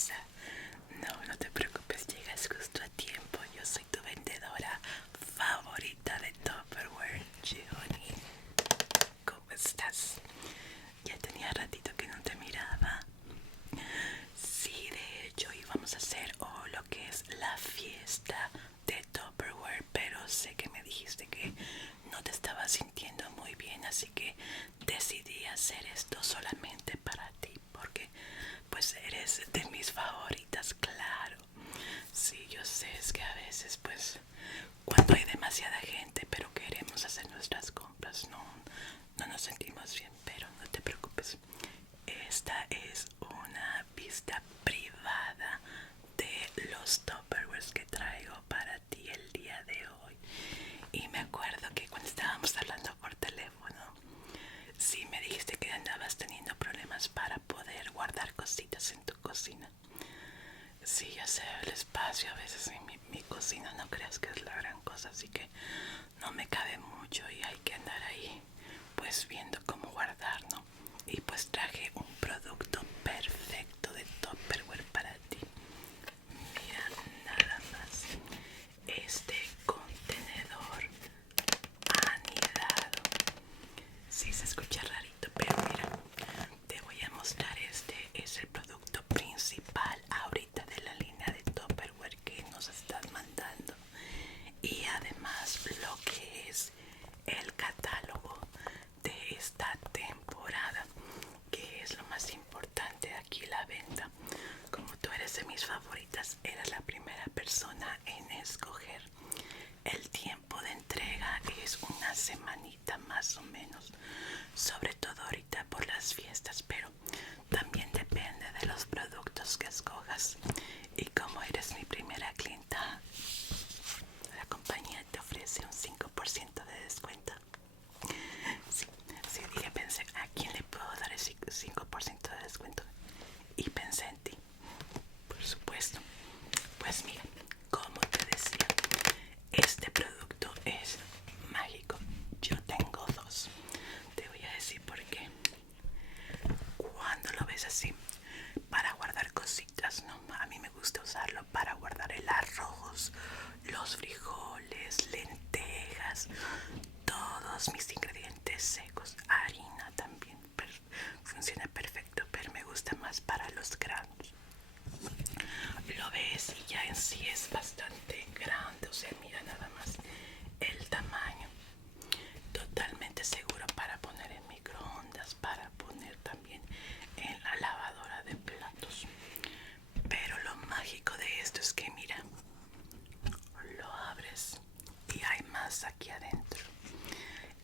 pasa? No, no te preocupes, llegas justo a tiempo. Yo soy tu vendedora favorita de Tupperware, Gioni. ¿Cómo estás? Ya tenía ratito que no te miraba. Sí, de hecho íbamos a hacer lo que es la fiesta de Tupperware, pero sé que me dijiste que no te estabas sintiendo muy bien, así que decidí hacer esto solamente para ti, porque pues eres de mis favoritas, claro. Sí, yo sé, es que a veces pues cuando hay demasiada gente pero queremos hacer nuestras compras no nos sentimos bien, pero no te preocupes. Esta es una vista privada de los Tupperwares que traigo para ti el día de hoy. Y me acuerdo que cuando estábamos hablando por teléfono, sí me dijiste que andabas teniendo problemas para poder guardar cositas en tu cocina. Sí, ya sé, el espacio a veces en mi cocina no creas que es la gran cosa, así que no me cabe mucho y hay que andar ahí pues viendo cómo guardar, ¿no? Y pues traje un producto perfecto de Tupperware para ti. Mira, nada más. Este contenedor anidado. Sí, se escucha rarito, pero mira, te voy a mostrar. Este es el producto principal ahorita de la línea de Tupperware que nos están mandando. Y además lo que es el catálogo de esta temporada, que es lo más importante aquí, la venta. Como tú eres de mis favoritas, eras la primera persona en escoger. El tiempo de entrega es una semanita más o menos, sobre todo ahorita por las fiestas, pero también depende de los productos que escojas. Y como eres mi primera clienta, la compañía te ofrece un 5% de descuento. Sí, sí, dije, pensé, ¿a quién le puedo dar el 5% de descuento? Y pensé en ti, por supuesto. Pues mira, como te decía, este producto es mágico. Yo tengo dos. Te voy a decir por qué. Cuando lo ves así, para guardar cositas, ¿no? A mí me gusta usarlo para guardar el arroz, los frijoles, lentejas, todos mis ingredientes secos, harina también. Funciona perfecto, pero me gusta más para los granos. Lo ves y ya en sí es bastante grande, o sea, mira nada más el tamaño. Totalmente seguro para poner en microondas, para poner también en la lavadora de platos. Pero lo mágico de esto es que mira, lo abres y hay más aquí adentro.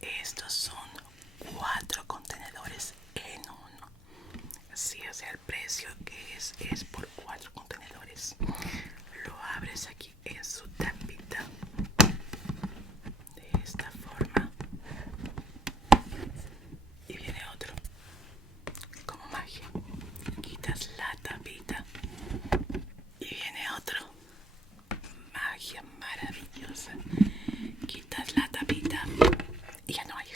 Estos son 4 contenedores en uno. Sí, o sea, el precio que es por 4 contenedores. Lo abres aquí en su tapita de esta forma y viene otro, como magia. Quitas la tapita y viene otro, magia maravillosa. Quitas la tapita y ya no hay,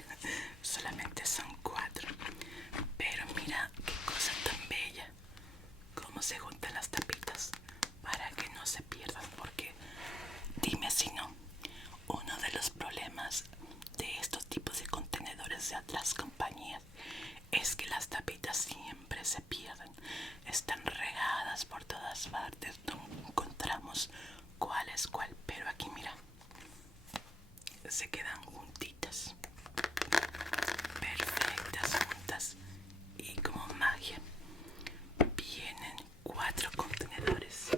solamente son 4. Pero mira qué cosa tan bella, cómo se juntan las tapitas para que no se pierdan, porque dime si no, uno de los problemas de estos tipos de contenedores de otras compañías es que las tapitas siempre se pierden, están regadas por todas partes, no encontramos cuál es cuál, pero aquí mira, se quedan juntitas, perfectas juntas y como magia. Vienen 4 contenedores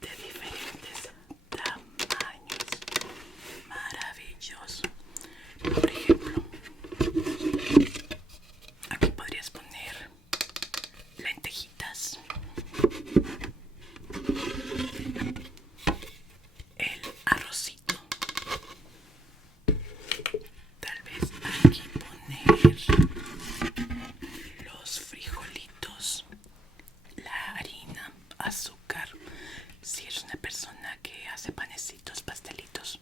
de diferentes tamaños, maravilloso. Por ejemplo, aquí podrías poner lentejitas, el arrocito, tal vez aquí poner los frijolitos, la harina, azúcar. Si eres una persona que hace panecitos, pastelitos,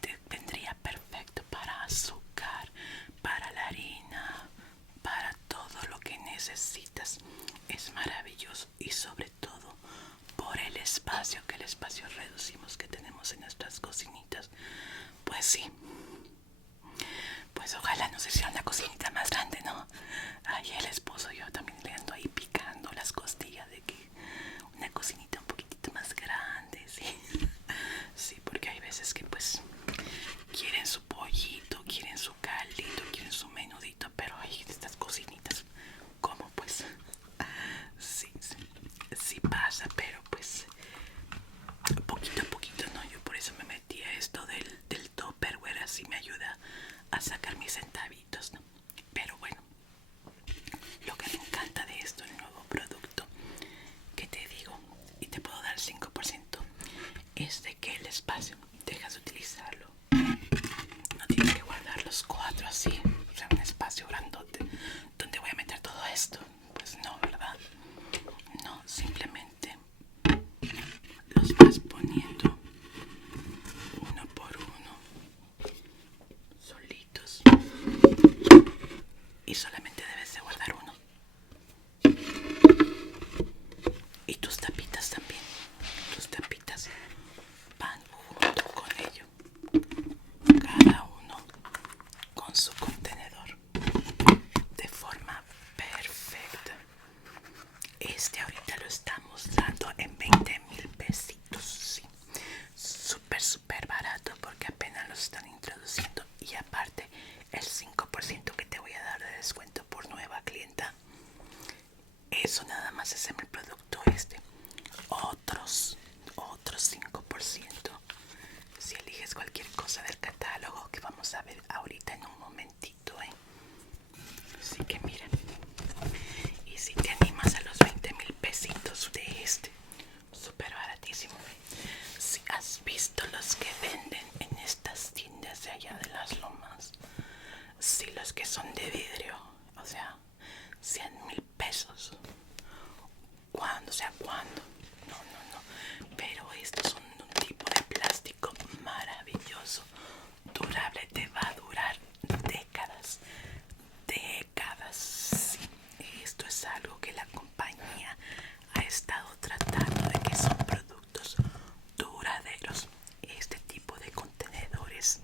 te vendría perfecto para azúcar, para la harina, para todo lo que necesitas. Es maravilloso y sobre todo por el espacio, que el espacio reducimos que tenemos en nuestras cocinitas. Pues sí, pues ojalá nos hiciera una cocinita más grande, ¿no? Ay, el esposo, yo también le ando ahí picando las costillas de que una cocinita un poquitito más grande, sí. Sí, porque hay veces que pues quieren su pollito, quieren su caldito, quieren su menudito, pero hay estas cocinitas, ¿cómo pues? Sí, sí, sí pasa, pero pues poquito a poquito, ¿no? Yo por eso me metí a esto del Tupperware, así me ayuda a sacar mis centavitos, ¿no? Pero bueno, lo que me encanta de esto, el nuevo producto que te digo, y te puedo dar el 5%, es de que el espacio dejas de utilizarlo. No tienes que guardar los cuatro así, o sea, un espacio grandote. ¿Dónde voy a meter todo esto? Pues no, ¿verdad? No, simplemente los vas poniendo uno por uno, solitos. Y solamente debes de guardar uno. Y tus tapitas también. Tus tapitas van junto con ello. Cada uno con su contenedor. De forma perfecta. Este ahorita lo estamos dando en 20,000 pesitos. Sí. Súper barato porque apenas lo están introduciendo. Y aparte el 5% que te voy a dar de descuento por nueva clienta. Eso nada más es en el producto este. Otros 5% si eliges cualquier cosa del catálogo que vamos a ver ahorita en un momentito, ¿eh? Así que miren, y si te animas a los 20,000 pesitos de este, súper baratísimo. Si has visto los que venden en estas tiendas de allá de las lomas, si los que son de vidrio, o sea, 100,000 pesos. ¿Cuándo? O sea, ¿cuándo? No, pero estos son un tipo de plástico maravilloso, durable, te va a durar décadas, décadas. Sí, esto es algo que la compañía ha estado tratando de que son productos duraderos. Este tipo de contenedores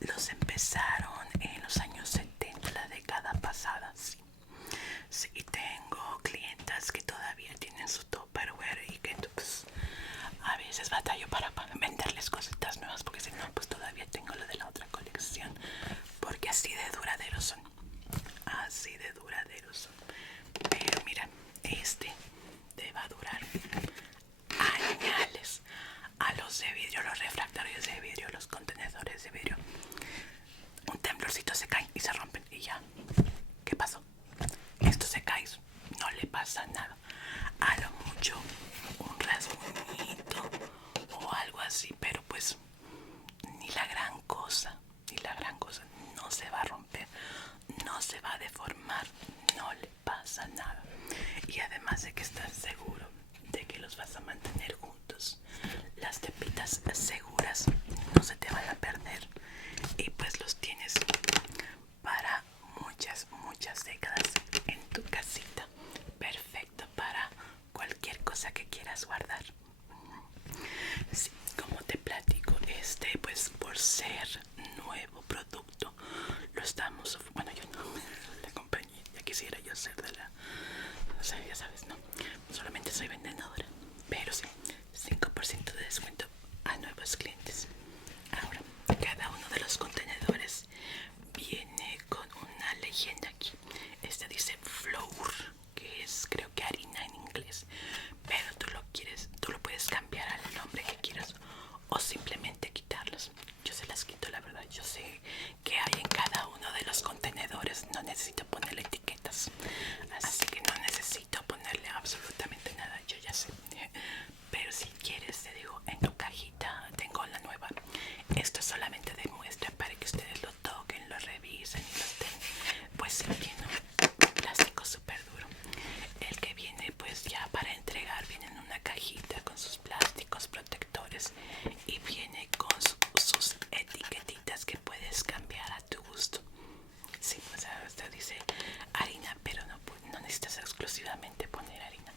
los empezaron en los años 70, la década pasada, sí. Sí, tengo clientas que todavía tienen su Tupperware y que pues, a veces batallo para venderles cositas nuevas porque si no, pues todavía tengo lo de la otra colección. Porque así de duraderos son. Así de duraderos son. Pero mira, este te va a durar añales. A los de vidrio, los refractarios de vidrio, los contenedores de vidrio, un temblorcito se caen y se rompen y ya. ¿Qué pasó? Esto se cae, no le pasa nada. A lo mucho un rasguñito o algo así, pero pues ni la gran cosa, ni la gran cosa. No se va a romper, no se va a deformar, no le pasa nada. Y además de que estás seguro de que los vas a mantener juntos, las tapitas seguras no se te van a perder y pues los tienes para muchas décadas en tu casita. Perfecto para cualquier cosa que quieras guardar. Sí, como te platico, este pues por ser nuevo producto lo estamos, bueno, yo no, la compañía, ya quisiera yo ser de la, o sea, ya sabes, no, solamente soy vendedora, pero sí, 5% de descuento a nuevos clientes. Ahora, cada uno de los contenedores viene con una leyenda aquí. Este dice flour, que es creo que harina en inglés, pero tú lo puedes cambiar al nombre que quieras o simplemente quitarlos. Yo se las quito, la verdad. Yo sé que hay en cada uno de los contenedores, no necesito ponerle etiquetas, así que no necesito ponerle absolutamente nada, yo ya sé. Pero si quieres, te digo, en tu cajita tengo la nueva. Esto es solamente de muestra para que ustedes lo toquen, lo revisen y lo estén. Pues tiene un plástico súper duro. El que viene pues ya para entregar viene en una cajita con sus plásticos protectores y viene con sus etiquetitas que puedes cambiar a tu gusto. Sí, o sea, hasta dice harina, pero no necesitas exclusivamente poner harina.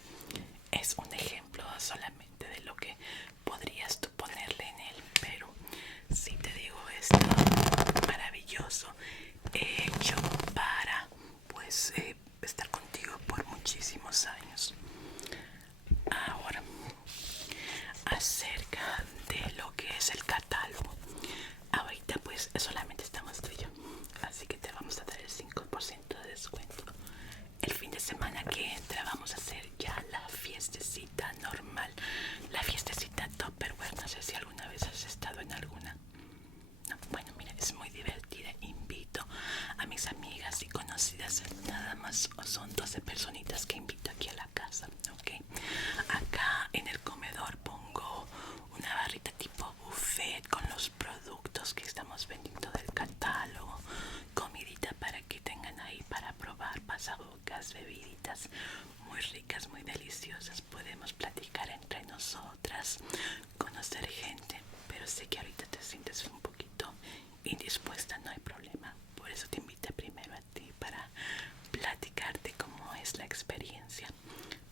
Es un ejemplo solamente. muy ricas, muy deliciosas. Podemos platicar entre nosotras, conocer gente, pero sé que ahorita te sientes un poquito indispuesta, no hay problema. Por eso te invité primero a ti para platicarte cómo es la experiencia.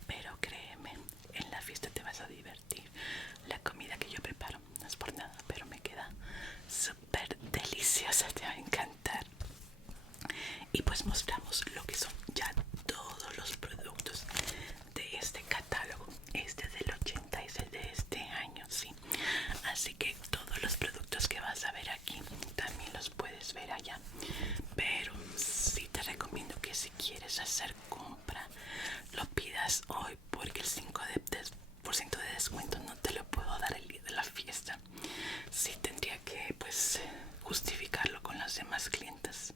Pero créeme, en la fiesta te vas a divertir. La comida que yo preparo no es por nada, pero me queda súper deliciosa, te va a encantar. Y pues mostramos lo que son ya todos los productos de este catálogo. Este es del 86 de este año, sí. Así que todos los productos que vas a ver aquí también los puedes ver allá. Pero sí te recomiendo que si quieres hacer compra lo pidas hoy, porque el 5% de descuento no te lo puedo dar el día de la fiesta. Sí tendría que pues justificarlo con las demás clientas,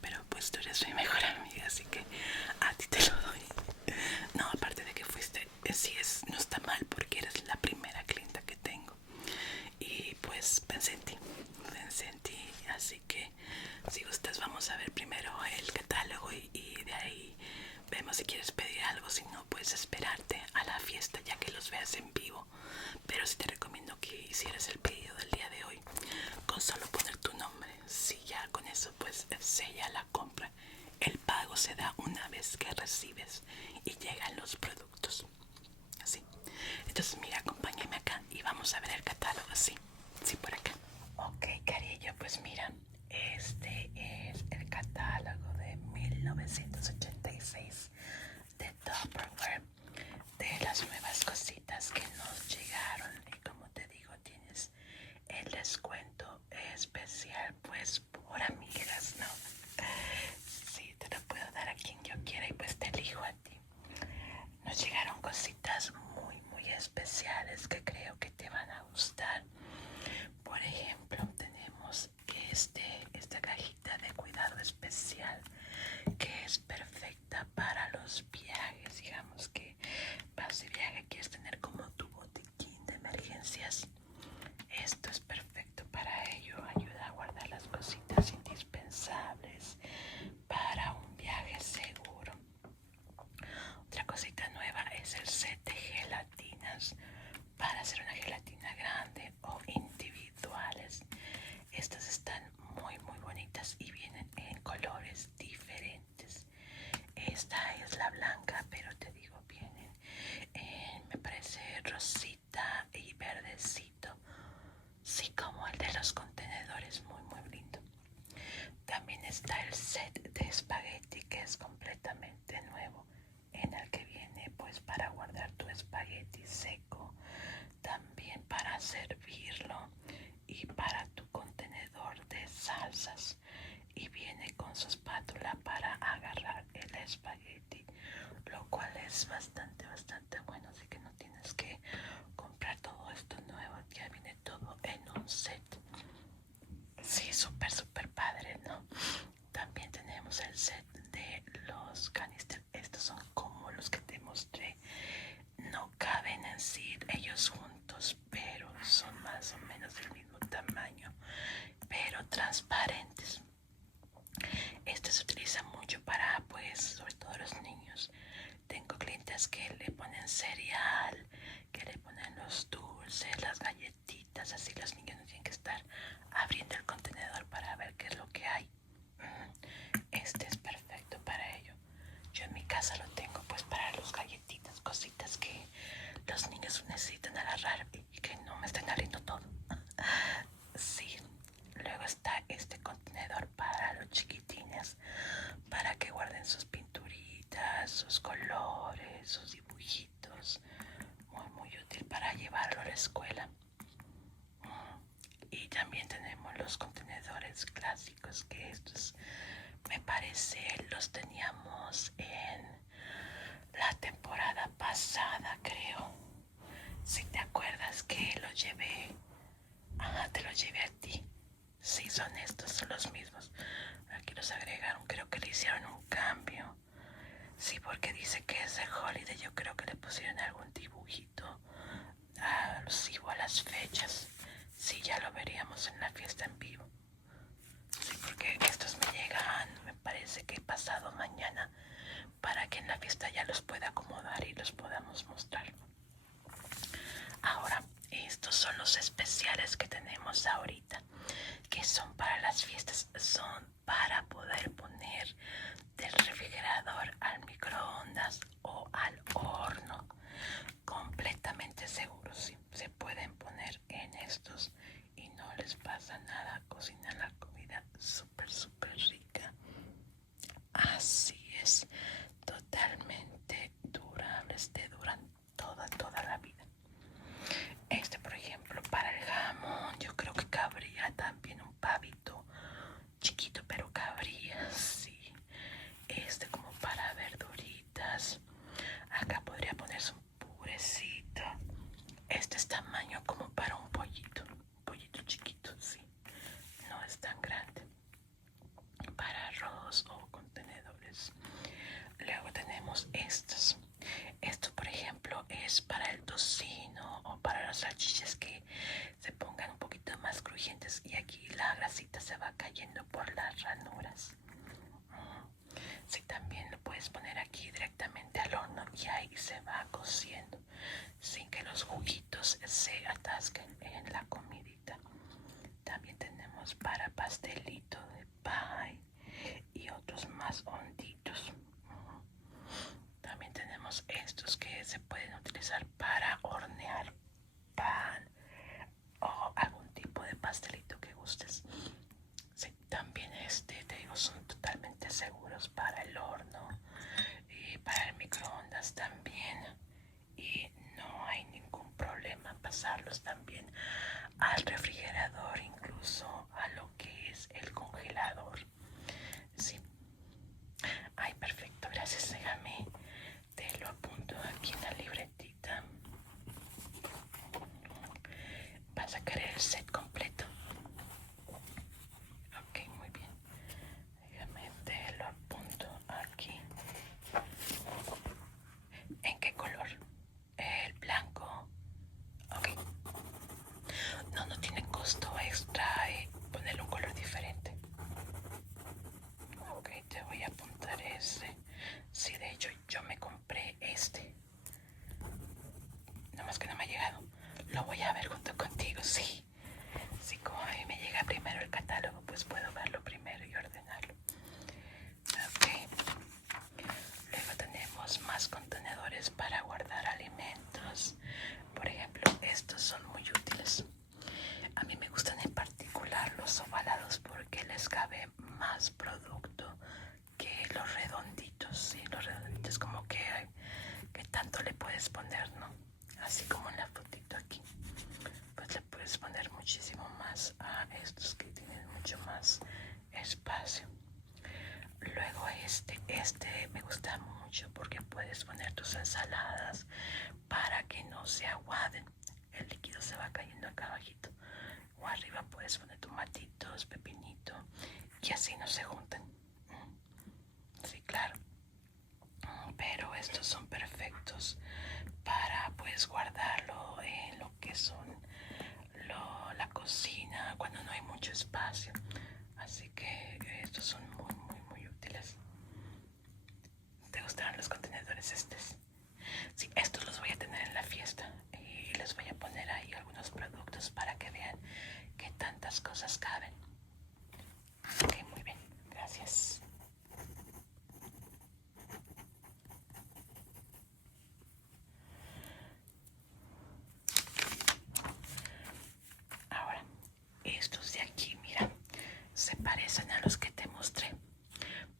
pero pues tú eres mi mejor amiga, así que a ti te lo doy. No, aparte de que fuiste, sí es, no está mal porque eres la primera clienta que tengo. Y pues pensé en ti, así que si gustas vamos a ver primero el catálogo y de ahí vemos si quieres pedir algo. Si no, puedes esperarte a la fiesta ya que los veas en vivo. Pero sí te recomiendo que hicieras el pedido del día de hoy con solo poner tu nombre. Si ya con eso pues sella la compra. El pago se da una vez que recibes y llegan los productos. Así. Entonces mira, acompáñame acá y vamos a ver el catálogo. Sí, sí, por acá. Ok, cariño, pues mira, este es el catálogo de 1986 de Tupperware, de las nuevas cositas que nos llegaron. Y como te digo, tienes el descuento especial pues por amigas, ¿no? Sí, te lo puedo dar a quien yo quiera y pues te elijo a ti. Nos llegaron cositas muy especiales que creo que te van a gustar. Por ejemplo, tenemos esta cajita de cuidado especial que es perfecta para los viajes. Digamos que vas de viaje, quieres tener como tu botiquín de emergencias. Esto es perfecto para ello. Ayuda a guardar las cositas indispensables para un viaje seguro. Otra cosita nueva es el set de gelatinas para hacer una gelatina grande o individuales. Estas están muy bonitas y vienen en colores diferentes. Esta es la blanca, pero te digo, vienen me parece rosita y verdecito, sí, como el de los contenedores, muy lindo. También está el set de espagueti, que es completamente nuevo, en el que viene pues para guardar tu espagueti seco, también para servirlo y para tu contenedor de salsas, y viene con su espátula para agarrar el espagueti, lo cual es bastante bueno, así que no tienes que comprar todo esto nuevo, ya viene todo en un set. Sí, súper padre, ¿no? También tenemos el set de los canister. Estos son como los que te mostré. No caben en sí ellos juntos, pero son más o menos del mismo tamaño, pero transparentes. Este se utiliza mucho para, pues, sobre todo los niños. Tengo clientes que le ponen cereal, que le ponen los dulces, las galletitas, así los niños no tienen que estar abriendo el contenedor para ver qué es lo que hay. Este es perfecto para ello. Yo en mi casa lo tengo pues para los galletitas, cositas que los niños necesitan agarrar y que no me estén abriendo todo. Sí. Luego está este contenedor para los chiquitines, para que guarden sus pinturitas, sus colores, sus dibujitos. Muy útil para llevarlo a la escuela. Y también tenemos los contenedores clásicos, que estos me parece los teníamos en la temporada pasada, creo. Si te acuerdas que los llevé, te los llevé a ti. Sí, son estos, son los mismos. Aquí los agregaron, creo que le hicieron un cambio. Sí, porque dice que es de Holiday. Yo creo que le pusieron algún dibujito alusivo a las fechas. Sí, ya lo veríamos en la fiesta en vivo. Sí, porque estos me llegan, me parece que pasado mañana, para que en la fiesta ya los pueda acomodar y los podamos mostrar. Ahora, estos son los especiales que tenemos ahorita, que son para las fiestas, son para poder poner del refrigerador al microondas o al horno. Completamente seguros, sí, se pueden poner en estos y no les pasa nada. Cocinan la comida súper rica. Así es, totalmente durables, te duran toda la vida. Este, por ejemplo, para el jamón, yo creo que cabría también un pavito chiquito, pero cabría, sí. Este como para verduritas. Acá podría ponerse un purecito. Este es tamaño como para un pollito chiquito, sí. No es tan grande. Para arroz o contenedores. Luego tenemos estos. Esto, por ejemplo, es para el tocino o para las salchichas que se pongan un poquito más crujientes y aquí la grasita se va cayendo por las ranuras. Sí, también lo puedes poner aquí directamente al horno y ahí se va cociendo sin que los juguitos se atasquen en la comidita. También tenemos para pastelito de pie y otros más honditos. También tenemos estos que se pueden utilizar para hornear pan o algún tipo de pastelito que gustes. Sí, también te digo, son totalmente seguros para el horno y para el microondas también. Y no hay ningún problema pasarlos también al refrigerador, incluso a lo que es el congelador. Sí. Ay, perfecto, gracias, déjame. Te lo apunto aquí en la libretita. Vas a querer el set completo. Ok, muy bien. Déjame, te lo apunto aquí. ¿En qué color? El blanco. Ok. No tiene costo extra ponerle un color diferente. Ok, te voy a apuntar ese. Sí, de hecho yo me compré este. Nada más que no me ha llegado. Lo voy a ver junto contigo, sí. Sí, como a mí me llega primero el catálogo, pues puedo verlo primero y ordenarlo. Ok. Luego tenemos más contenedores para guardar alimentos. Por ejemplo, estos son muy útiles. A mí me gustan en particular los ovalados porque les cabe más producto que los redonditos. Sí, los redonditos como que tanto le puedes poner, ¿no? Así como en la fotito aquí. Pues le puedes poner muchísimo más a estos que tienen mucho más espacio. Luego este me gusta mucho porque puedes poner tus ensaladas para que no se aguaden. El líquido se va cayendo acá abajito. O arriba puedes poner tomatitos, pepinito y así no se juntan. Sí, claro. Pero estos son perfectos para pues guardarlo en lo que son la cocina cuando no hay mucho espacio. Así que estos son muy útiles. ¿Te gustaron los contenedores estos? Sí, estos los voy a tener en la fiesta y les voy a poner ahí algunos productos para que vean que tantas cosas caben. Ok, muy bien, gracias. Ahora, estos de aquí, mira, se parecen a los que te mostré,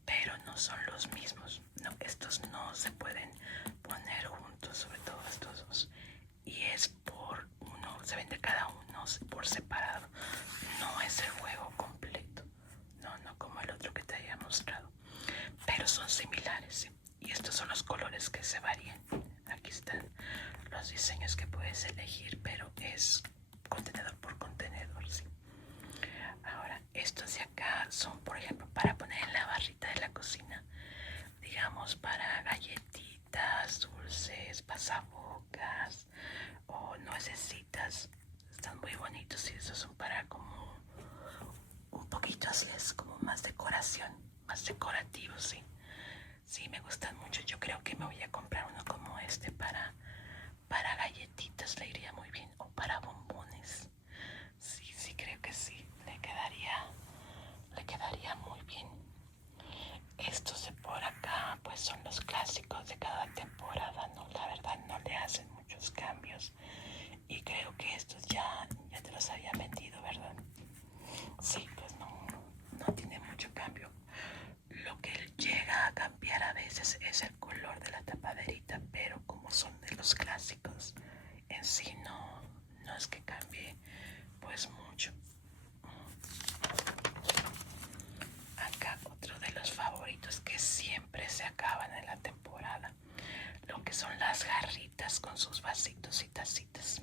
pero no son los mismos. No, estos no se pueden poner juntos, sobre todo estos dos. Y es por uno, se vende cada uno por separado. No es el dulces le iría muy bien, o para bombones. Sí, sí, creo que sí, le quedaría muy bien. Estos de por acá pues son los clásicos de cada temporada, ¿no? La verdad no le hacen muchos cambios. Y creo que estos ya te los había vendido, ¿verdad? Sí, pues no tiene mucho cambio. Lo que llega a cambiar a veces es el color de la tapaderita, pero como son de los clásicos, en sí no es que cambie pues mucho. Acá otro de los favoritos que siempre se acaban en la temporada, lo que son las jarritas con sus vasitos y tacitas.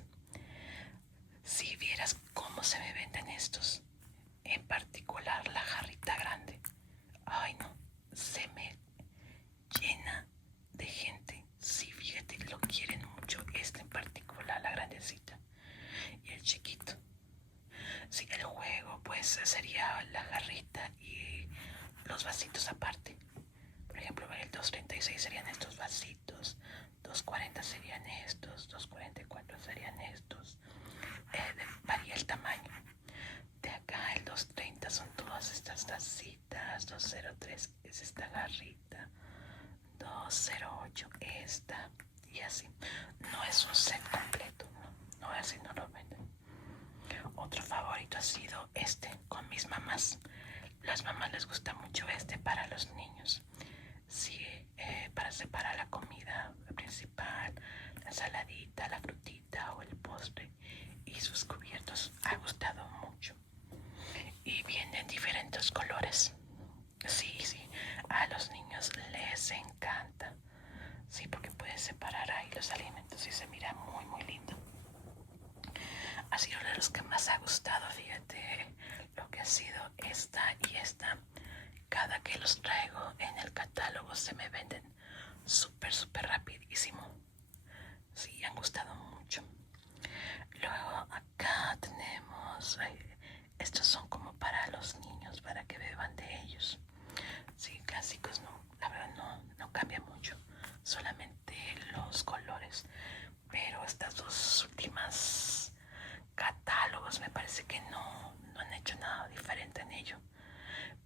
Si vieras cómo se me venden estos, en particular la jarrita grande, ay no, se me llena de gente. Sí, fíjate, lo quieren mucho, este en particular, la grandecita y el chiquito. Sí, el juego pues sería la jarrita y los vasitos aparte. Por ejemplo, el 236 serían estos vasitos, 240 serían estos, 244 serían estos. Varía el tamaño. De acá el 230 son todas estas tacitas, 203 es esta garrita, 208 esta y así. No es un set completo, no así no lo venden. Otro favorito ha sido este con mis mamás. Las mamás les gusta mucho este para los niños. Sí, para separar la comida principal, la ensaladita, la frutita o el postre y sus cubiertos. Ha gustado mucho. Y vienen diferentes colores. Sí, sí, a los niños les encanta. Sí, porque puedes separar ahí los alimentos y se mira muy lindo. Ha sido de los que más ha gustado, fíjate lo que ha sido esta y esta. Cada que los traigo en el catálogo se me venden súper rapidísimo. Sí, han gustado mucho. Luego acá tenemos, estos son como para los niños, para que beban de ellos. Sí, clásicos no, la verdad no cambia mucho, solamente los colores. Pero estas dos últimas catálogos me parece que no han hecho nada diferente en ello.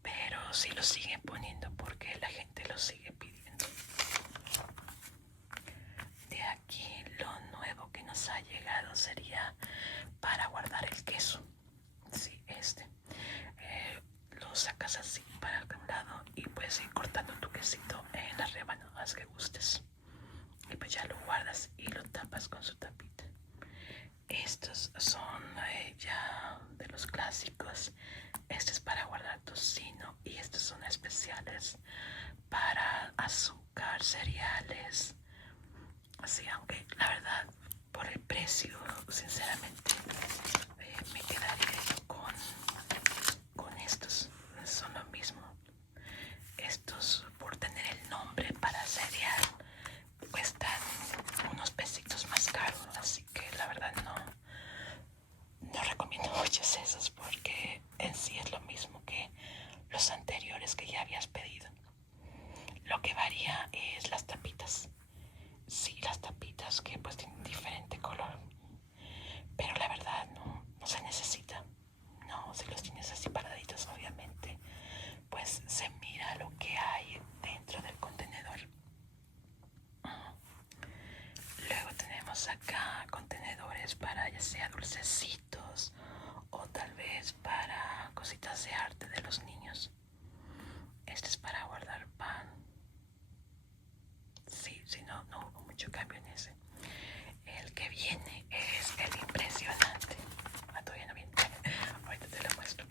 Pero sí lo siguen poniendo porque la gente lo sigue pidiendo. De aquí lo nuevo que nos ha llegado sería para guardar el queso. Sí, lo sacas así para un lado y puedes ir cortando tu quesito en las rebanadas que gustes. Y pues ya lo guardas y lo tapas con su tapita. Estos son ya de los clásicos. Este es para guardar tocino y estos son especiales para azúcar, cereales. Así, aunque la verdad por el precio, sinceramente, me quedaría yo con estos. Son lo mismo. Estos, por tener el nombre para cereal, cuestan unos pesitos más caros, así que la verdad no recomiendo muchos esos porque en sí es lo mismo que los anteriores que ya habías pedido. Lo que varía es las tapitas. Sí, las tapitas que pues tienen diferente color, pero la verdad no se necesita. No, si los tienes así paraditos, obviamente pues se mira lo que hay dentro del contenedor. Luego tenemos acá contenedores para ya sea dulcecitos o tal vez para cositas de arte de los niños. Este es para guardar pan. Sí, no hubo mucho cambio en ese. El que viene es el impresionante. Todavía no viene. Ahorita te lo muestro.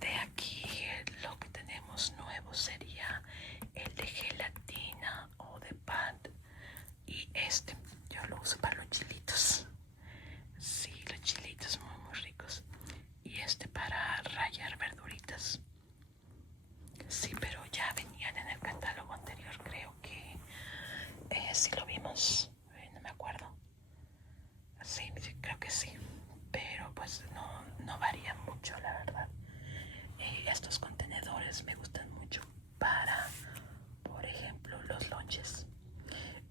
De aquí lo que tenemos nuevo sería el de gelatina o de pan. Y este yo lo uso para los chilitos. Sí, los chilitos muy ricos. Y este para rallar verduritas. Sí, pero ya venían en el catálogo anterior, creo que sí lo vimos, no me acuerdo. Sí, creo que sí, pero pues no varía mucho, la verdad. Estos contenedores me gustan mucho para, por ejemplo, los lonches.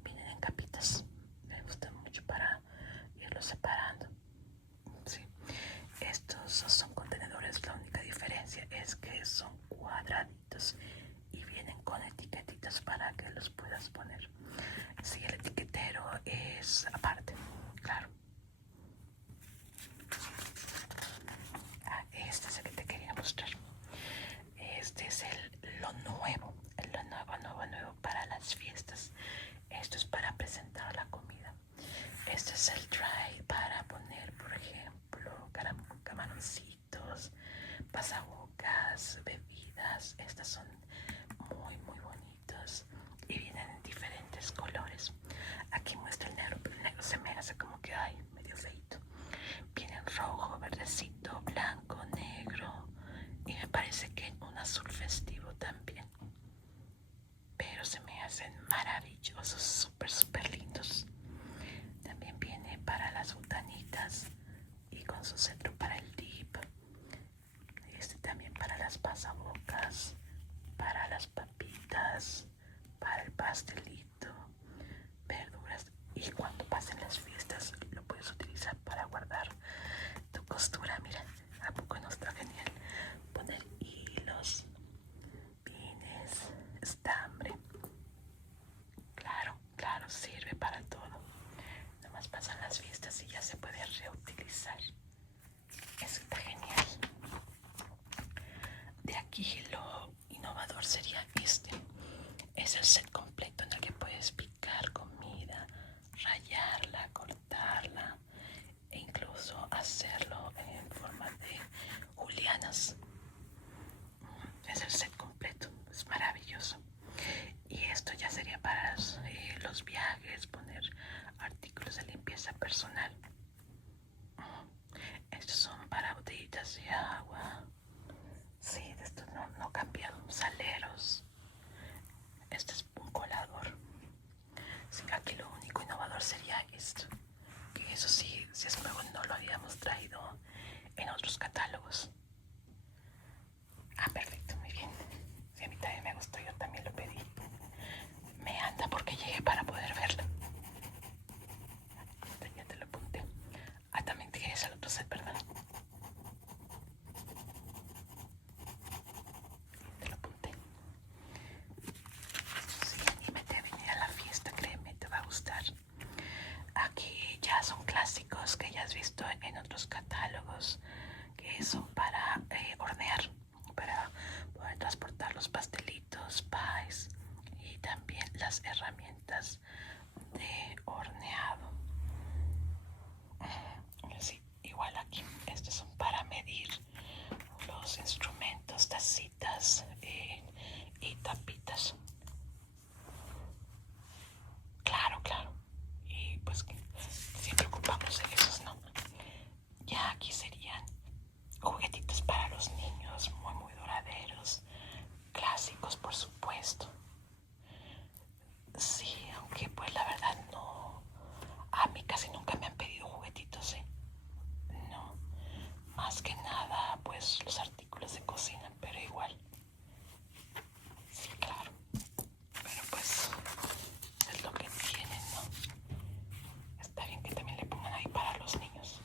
Vienen en capitas. Me gustan mucho para es aparte, claro. Este es el que te quería mostrar. Este es lo nuevo, nuevo para las fiestas. Esto es para presentar la comida. Este es el tray para poner, por ejemplo, camaroncitos, pasabocas, bebidas. Estas son muy bonitos y vienen en diferentes colores. Aquí muestra el negro, pero el negro se me hace como que hay medio feito. Vienen rojo, verdecito, blanco, negro y me parece que un azul festivo también. Pero se me hacen maravillosos, súper lindos. También viene para las botanitas y con su centro para el dip. Este también para las pasabocas, para las papitas, para el pastelito, verduras. Y cuando pasen las fiestas lo puedes utilizar para guardar tu costura. Mira, ¿a poco no está genial? Poner hilos, pines, estambre. Claro, sirve para todo. Nomás pasan las fiestas y ya se puede reutilizar. Eso está genial. De aquí lo innovador sería este. Es el set completo en el que puedes picar comida, rallarla, cortarla e incluso hacerlo en forma de julianas. Es el set completo, es maravilloso. Y esto ya sería para los viajes, poner artículos de limpieza personal. Estos son para botellitas de agua. Sí, de estos no cambiaron. Saleros. Este es un colador. Sí, aquí lo único innovador sería esto. Que eso sí, si es nuevo, no lo habíamos traído en otros catálogos. Perfecto, muy bien. Sí, a mí también me gustó, yo también lo pedí. Me anda porque llegué para poder verlo. Ya te lo apunté. También te quieres el otro set, ¿verdad? Te lo apunté. Sí, anímate a venir a la fiesta, créeme, te va a gustar. Aquí ya son clásicos que ya has visto en otros catálogos, que son para hornear, para poder transportar los pastelitos, pies y también las herramientas de horneado. Sí, igual aquí, estos son para medir los instrumentos, tacitas y tapitas. Claro. Y pues que siempre ocupamos de esos, ¿no? Ya aquí serían juguetitos para los niños, muy duraderos, clásicos, por supuesto. Sí, aunque pues la verdad no, a mí casi nunca me han pedido juguetitos, ¿eh? No, más que nada pues los artículos de cocina, pero igual. Sí, claro, pero pues es lo que tienen, ¿no? Está bien que también le pongan ahí para los niños.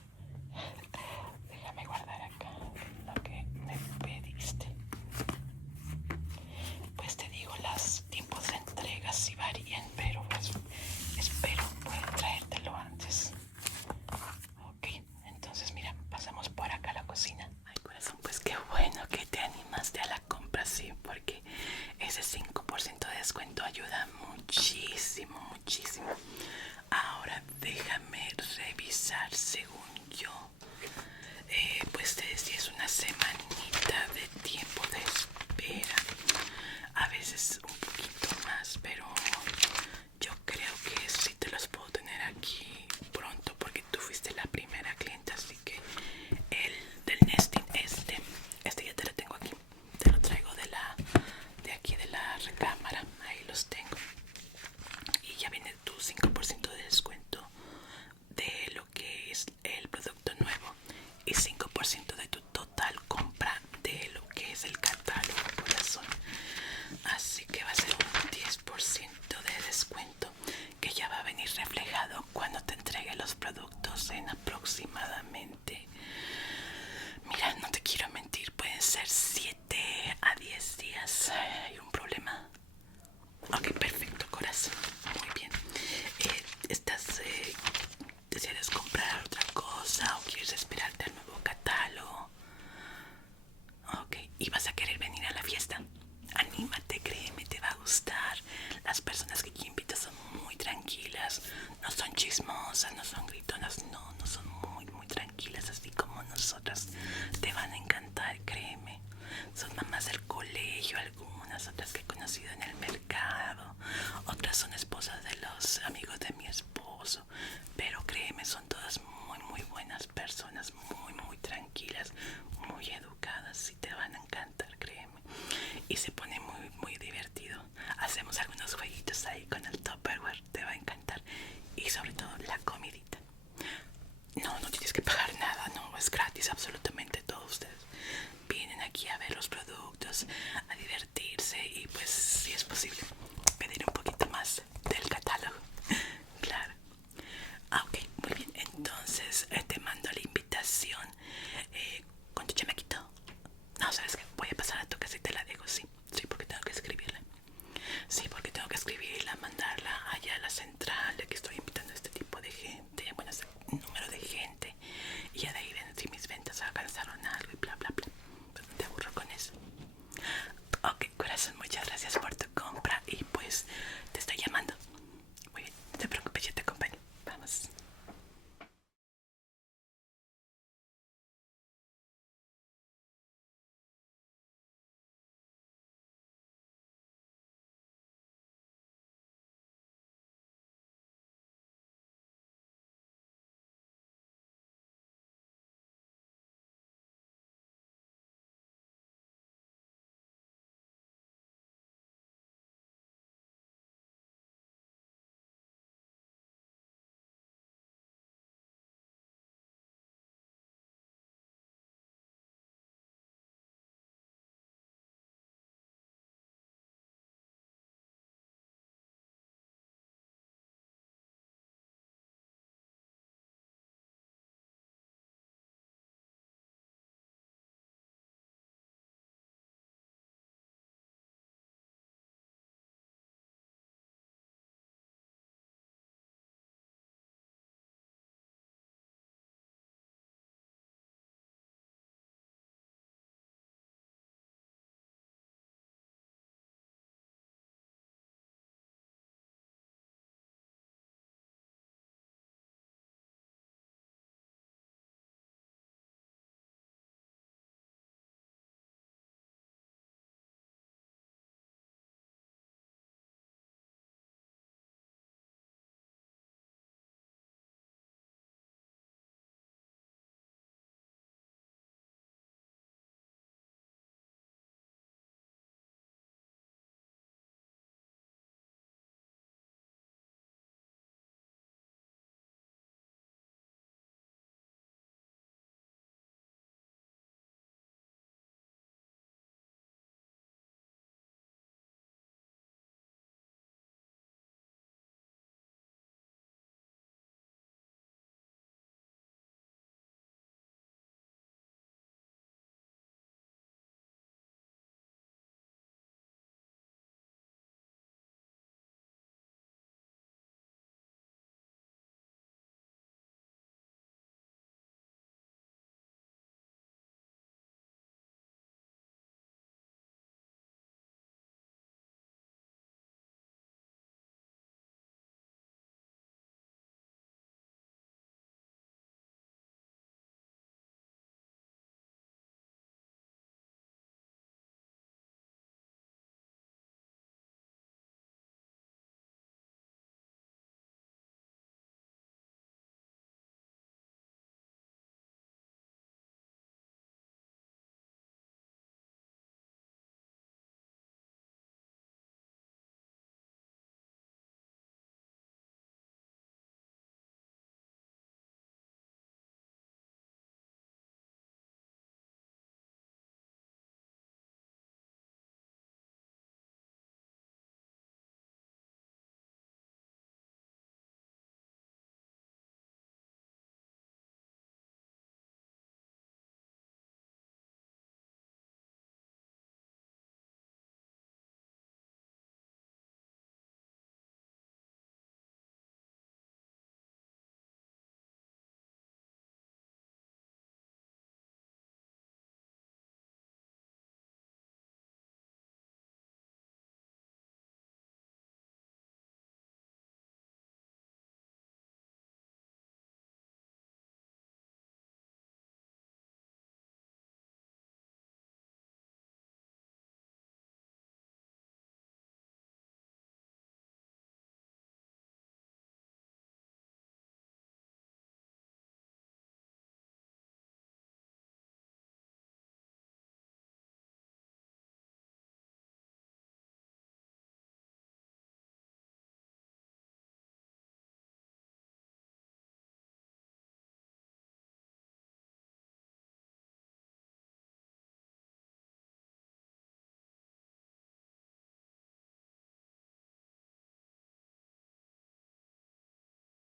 Déjame guardar acá lo que me pediste. Pues te digo, los tiempos de entrega sí varían, pero pues espero poder traértelo antes. Ok, entonces mira, pasamos por acá a la cocina. Ay, corazón, pues qué bueno que te animaste a la compra, sí, porque ese 5% de descuento ayuda muchísimo. Ahora déjame revisar según yo. Pues te decía, es una semanita de tiempo de espera. A veces un poquito más, pero yo creo que sí te los puedo tener aquí pronto porque tú fuiste la primera clienta, así que el del nesting, este ya te lo tengo aquí. Te lo traigo de aquí de la recámara. Ahí los tengo. Y ya viene tu 5% de descuento de lo que es el producto nuevo. chismosas, no son gritonas, no, no son muy tranquilas, así como nosotras. Te van a encantar, créeme. Son mamás del colegio, algunas, otras que he conocido en el mercado, otras son esposas de los amigos de mi esposo, pero créeme, son todas muy buenas personas, muy tranquilas, muy educadas. Si